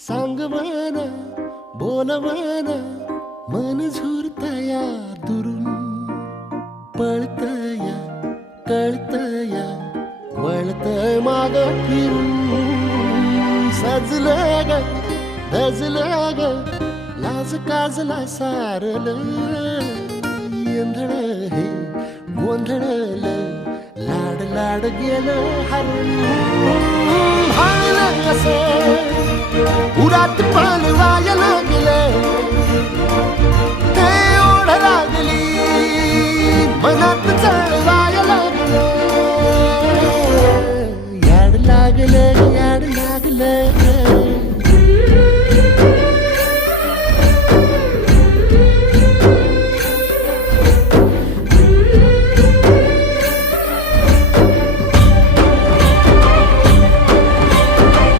सांगवान बोलवान मन झुरतया दुरून पळतया कळतया वळतय माग फिरून सजलं ग धजलं ग लाज काजला सारल येंधळ हे गोंधळल लाड लाड गेलं हरून